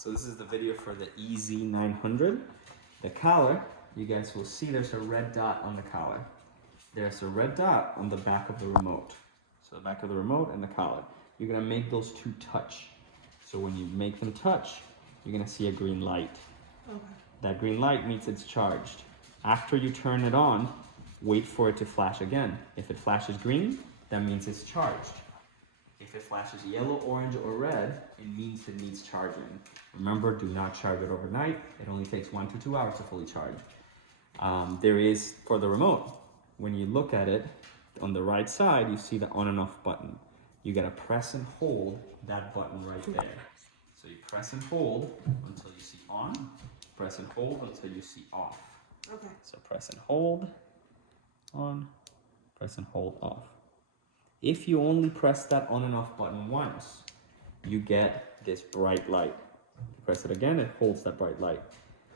So this is the video for the Ez900. The collar, you guys will see there's a red dot on the collar. There's a red dot on the back of the remote. So the back of the remote and the collar. You're gonna make those two touch. So when you make them touch, you're gonna see a green light. Okay. That green light means it's charged. After you turn it on, wait for it to flash again. If it flashes green, that means it's charged. If it flashes yellow, orange, or red, it means it needs charging. Remember, do not charge it overnight. It only takes 1 to 2 hours to fully charge. There is, for the remote, when you look at it, on the right side, you see the on and off button. You gotta press and hold that button right there. So you press and hold until you see on, press and hold until you see off. Okay. So press and hold on, press and hold off. If you only press that on and off button once, you get this bright light. You press it again, it holds that bright light.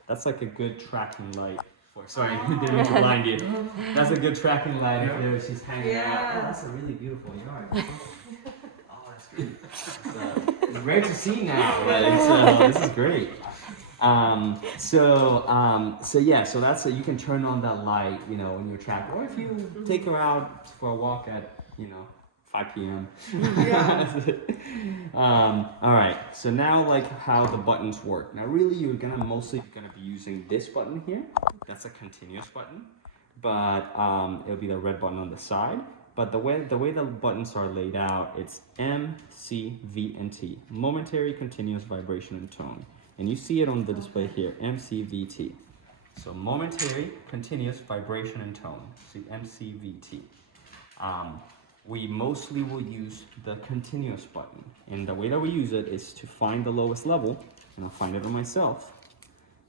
That's like a good tracking light. Sorry, didn't mean to blind you. That's a good tracking light if she's hanging out. Oh, that's a really beautiful yard. Oh, that's great. It's rare to see now, but this is great. So that's you can turn on that light, you know, when you're tracking, or if you take her out for a walk at, 5 p.m. Yeah. All right, so now like how the buttons work. Now really you're mostly gonna be using this button here. That's a continuous button, but it'll be the red button on the side. But the way the buttons are laid out, it's M, C, V, and T. Momentary, continuous, vibration, and tone. And you see it on the display here, M, C, V, T. So momentary, continuous, vibration, and tone. See, M, C, V, T. We mostly will use the continuous button. And the way that we use it is to find the lowest level, and I'll find it on myself.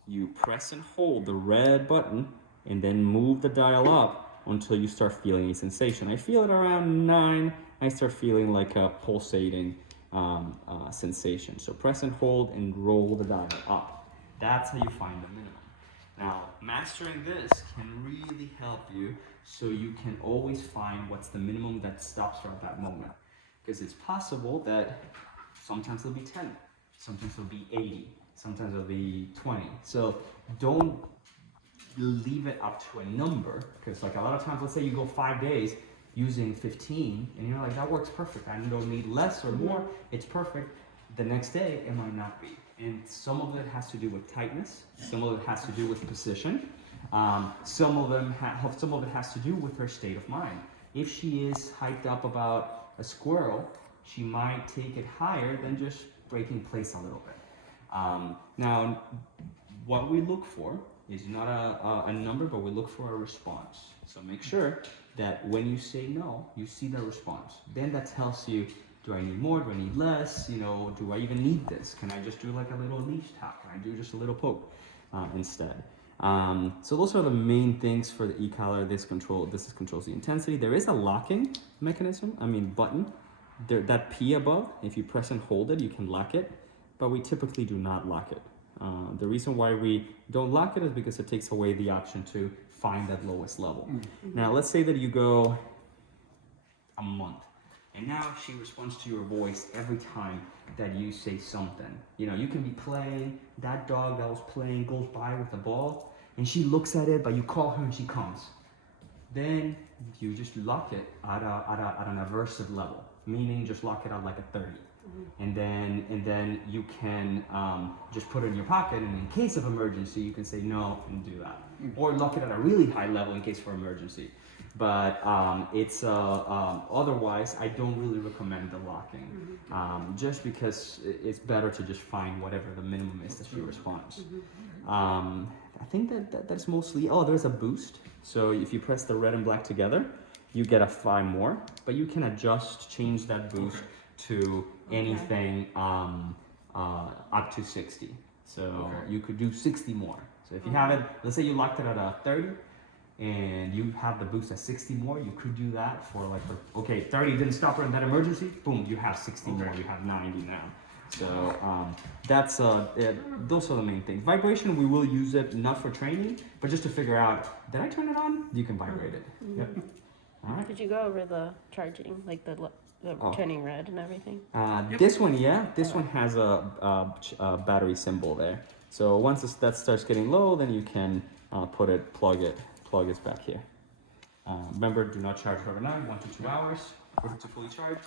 You press and hold the red button and then move the dial up until you start feeling a sensation. I feel it around 9, I start feeling like a pulsating sensation. So press and hold and roll the dial up. That's how you find the minimum. Now, mastering this can really help you so you can always find what's the minimum that stops her at that moment. Because it's possible that sometimes it'll be 10, sometimes it'll be 80, sometimes it'll be 20. So don't leave it up to a number, because like a lot of times, let's say you go 5 days using 15, and you're like, that works perfect. I don't need less or more, it's perfect. The next day, it might not be. And some of it has to do with tightness, some of it has to do with position, some of it has to do with her state of mind. If she is hyped up about a squirrel, she might take it higher than just breaking place a little bit. Now, what we look for is not a number, but we look for a response. So make sure that when you say no, you see the response. Then that tells you, do I need more? Do I need less? Do I even need this? Can I just do like a little leash tap? Can I do just a little poke instead? So those are the main things for the e-collar. This controls the intensity. There is a locking mechanism, button. That P above, if you press and hold it, you can lock it, but we typically do not lock it. The reason why we don't lock it is because it takes away the option to find that lowest level. Now, let's say that you go a month, and now she responds to your voice every time that you say something. You can be playing, that dog that was playing goes by with the ball, and she looks at it, but you call her and she comes. Then you just lock it at an aversive level, meaning just lock it at like a 30. And then you can just put it in your pocket, and in case of emergency, you can say no and do that. Or lock it at a really high level in case for emergency. But otherwise, I don't really recommend the locking, just because it's better to just find whatever the minimum is that she responds. I think that's mostly, there's a boost. So if you press the red and black together, you get a 5 more, but you can change that boost to anything up to 60. So you could do 60 more. So if you have it, let's say you locked it at a 30, and you have the boost at 60 more, you could do that for 30 didn't stop her in that emergency, boom, you have 60 more, you have 90 now. So those are the main things. Vibration, we will use it not for training, but just to figure out, did I turn it on? You can vibrate it. Yep. All right. Did you go over the charging, like the turning red and everything. This one, yeah, this one has a battery symbol there. So once that starts getting low, then you can plug it back here. Remember, do not charge it overnight, 1 to 2 hours for it to fully charge.